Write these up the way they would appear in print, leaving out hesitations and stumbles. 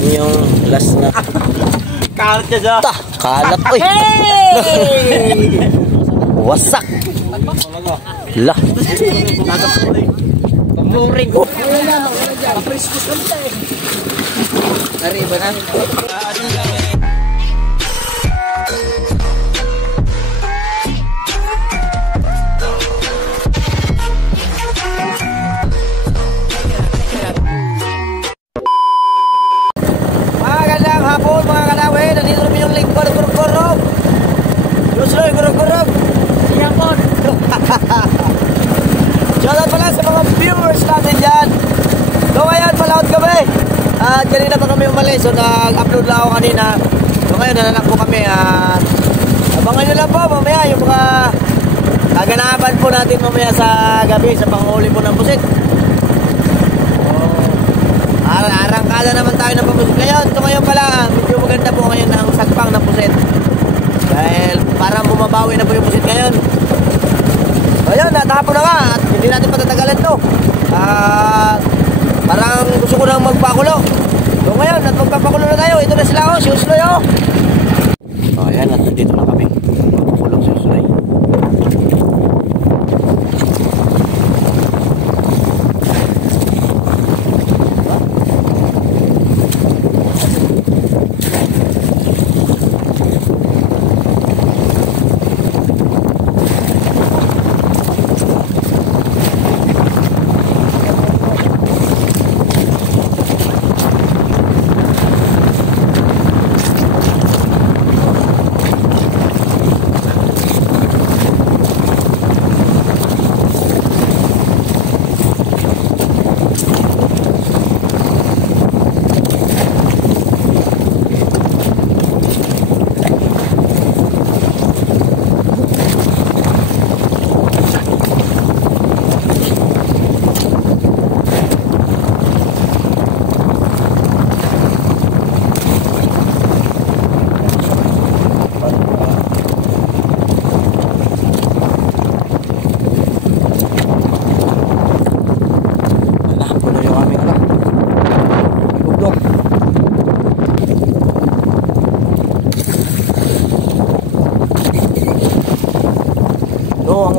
Yan yung last na. Kalat niya dyan. Kalat ko eh. Wasak. Lah. Pamuring ko. Dari ba na? Magandang hapon mga kanawe. Nandito namin yung lingkod. Gurog-gurog. Yusoy, gurog-gurog. Siyapon. Shoutout pala sa mga viewers natin dyan. So ngayon, palaot kami. At kanina pa kami umalis. So nag-upload lang ako kanina. So ngayon, nananak po kami. At abangan nyo lang po mamaya yung mga kaganapan po natin mamaya sa gabi. Sa panghuli po ng pusit. Arangkada naman tayo ng pusit ngayon. So ngayon pala, medyo maganda po ngayon ang sagpang ng pusit. Dahil parang bumabawi na po yung pusit ngayon. Ayun, natapon na nga at hindi natin patatagalan to. Parang gusto ko nang magpakulo. So ngayon, at magpapakulo na tayo. Ito na sila si Usloy ayan, at nandito na kami. Magpakulong si Usloy.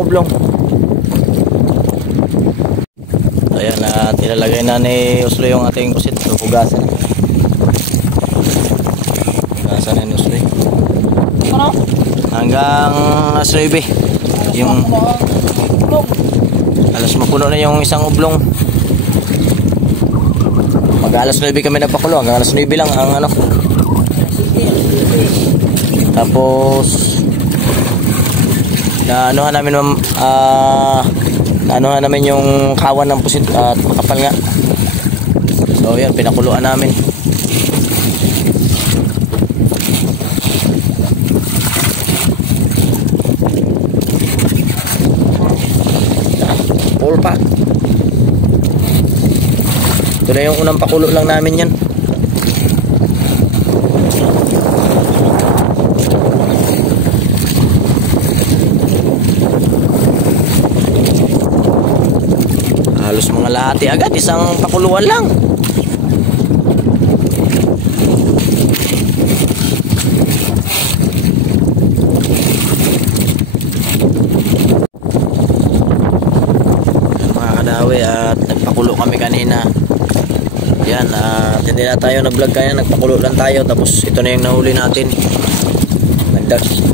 Oblong. Ayan, at ilalagay na ni Usloy yung ating pusit. Hugasan. Hugasan na ni Usloy. Hanggang alas 9. Yung alas mapuno na yung isang oblong. Mag alas 9 kami napakulo. Hanggang alas 9 lang ang ano. Tapos anuhan namin anuhan namin yung kawan ng pusit at makapal nga. So yan, pinakuluan namin. Full pack. Ito na yung unang pakulo lang namin yan. Halos mga lahati agad, isang pakuluan lang. Mga kadawi, at nagpakulo kami kanina. Yan, at hindi na tayo nag-vlog kaya, nagpakulo lang tayo. Tapos ito na yung nahuli natin.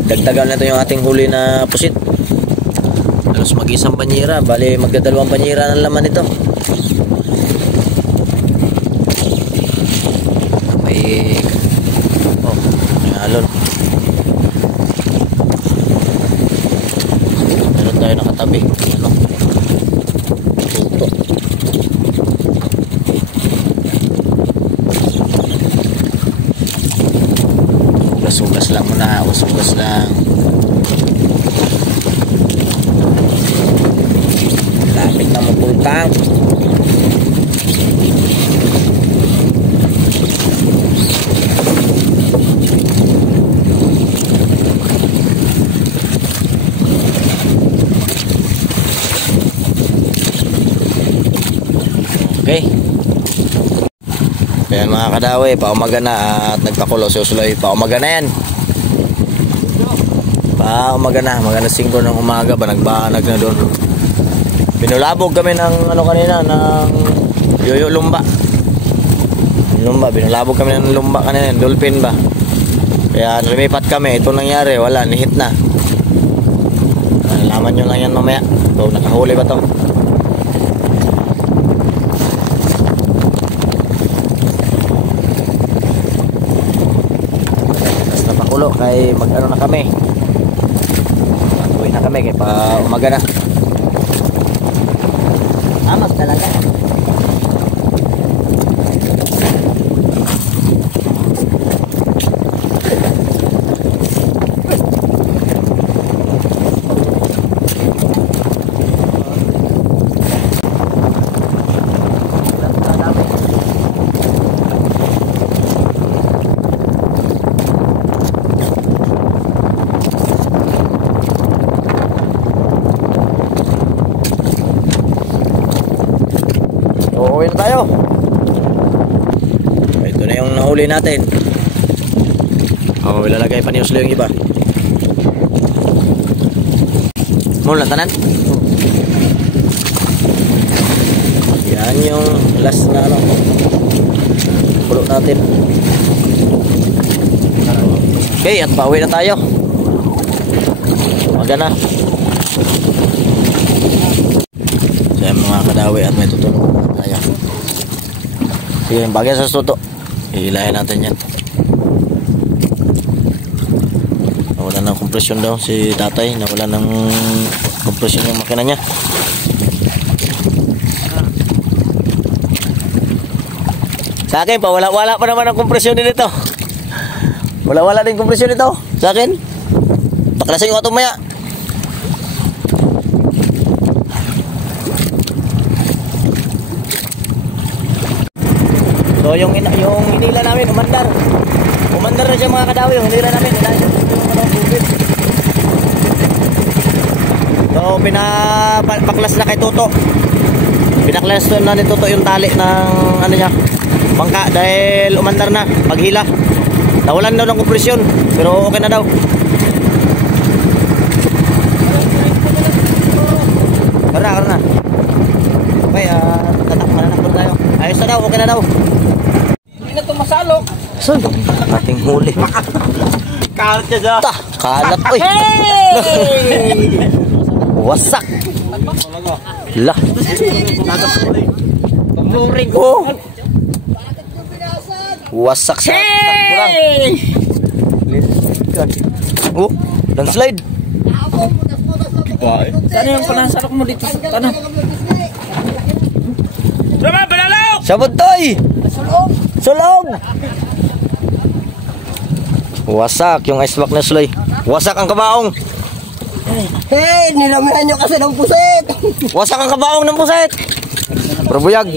Dagdagan na ito yung ating huli na pusit. Halos mag-isang banyera, bali magdadalawang banyera ng laman ito. May alon. Meron tayo nakatabi. Ano? Tuto. Ugas-ugas lang muna, ugas-ugas lang. Lapit na mapultang. Okay. Ayan mga kadawi, paumaga na at nagpakulo si Usuloy. Paumaga na yan. Paumaga na, magana 5 ng umaga ba, nagbanag na doon. Binulabog kami ng ano kanina, ng yoyo lumba. Binulabog kami ng lumba kanina, dolphin ba. Kaya lumipat kami, ito nangyari, wala, nihit na. Nalaman nyo lang yan mamaya. So, nakahuli ba to? Kay mag-ano na kami, uwi na kami kay pa umaga na. Amas talaga. Uuwi na tayo. Ito na yung nahuli natin. Ilalagay pa ni Uslo yung iba. Mula tanan. Yan yung last na ano, pulo natin. Okay, at pauwi na tayo. Magana. Saya mga kadawi at may tutulong tayo. Sige, bagay sa suto. Hihilayan natin yan. Nawala ng kompresyon daw si tatay. Nawala ng kompresyon yung makina niya. Sa akin pa, wala pa naman ang kompresyon din ito. Wala din kompresyon ito. Sa akin, paklasin ko ito maya. So yung hinila namin, umandar na siya mga kadawi, yung hinila namin, so pinapaklas na kay Toto. Pinaklas na ni Toto yung tali ng ano niya, bangka, dahil umandar na paghila. Nawalan daw ng kompresyon, pero okay na daw. Karena okay, tatak tayo. Ayos na daw, okay na daw. Hindi na ito masalok. Saan? Ating huli. Kalat siya dyan. Kalat, oy. Wasak. Lah. Pagluring ko. Wasak sa kurang. Oh, landslide. Saan yung panasalok mo dito sa tanah? Sabot toy! Sulong! Wasak yung ice pack na Sloy. Wasak ang kabaong. Hey, nilamihan nyo kasi ng puset. Wasak ang kabaong ng puset. Probuyag.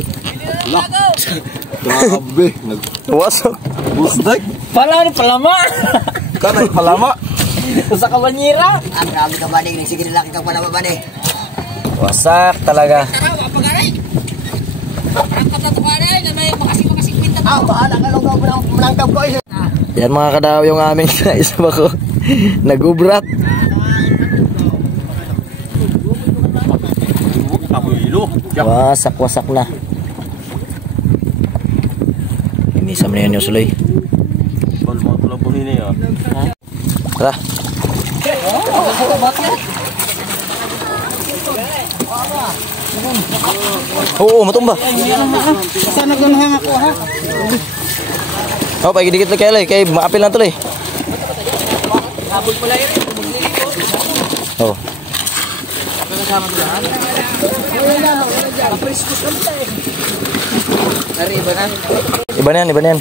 Grabe. Wasak. Busday. Palama. Kanay palama. Sa kabanyera. Ang grabe ka ba, sige nilaki kang palama ba, Wasak talaga. Bahala ka lang ka malangkap ko. Yan mga kadaw yung aming isa ba ko. Nagubrat. Wasak na. Ini sama niya nyo Suloy. Tara. Oo, matumba. Sana ganahan ako ha. Oh, pagi dikit lagi kay maapil na tuloy. Habol pala yun. Oh. Iba na yan.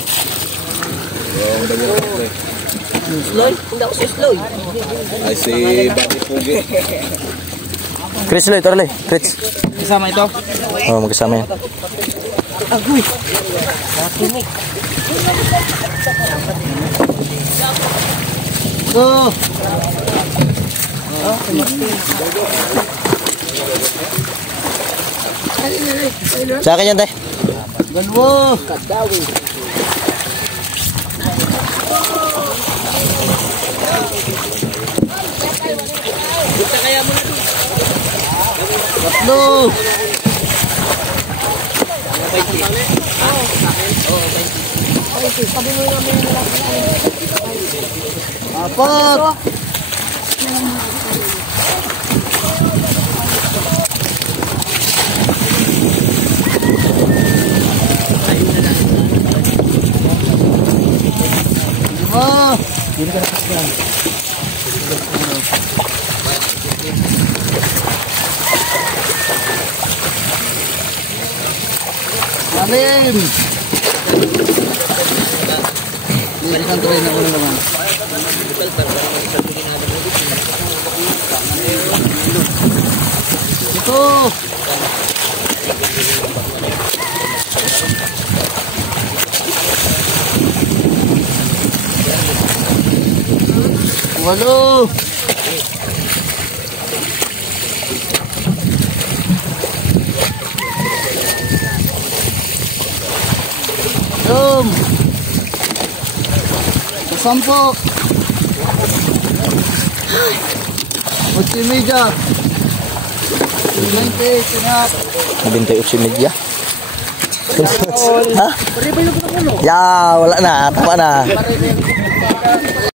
Sloy, hindi ako si Sloy. Ay si Bati Pugi. Chris Loy, tara Loy. Chris. Kasama ito. Oh, magkasama yan. Agoy. Oh. Sa akin yan, tay. Galwo. Kadawi. Tatlo. Apat. Lima. Anim. Balikan tuloy na ulo naman. Ito. Walo. Sampo. 8:30. 28 media. Ha? Ya, wala na. Tama na.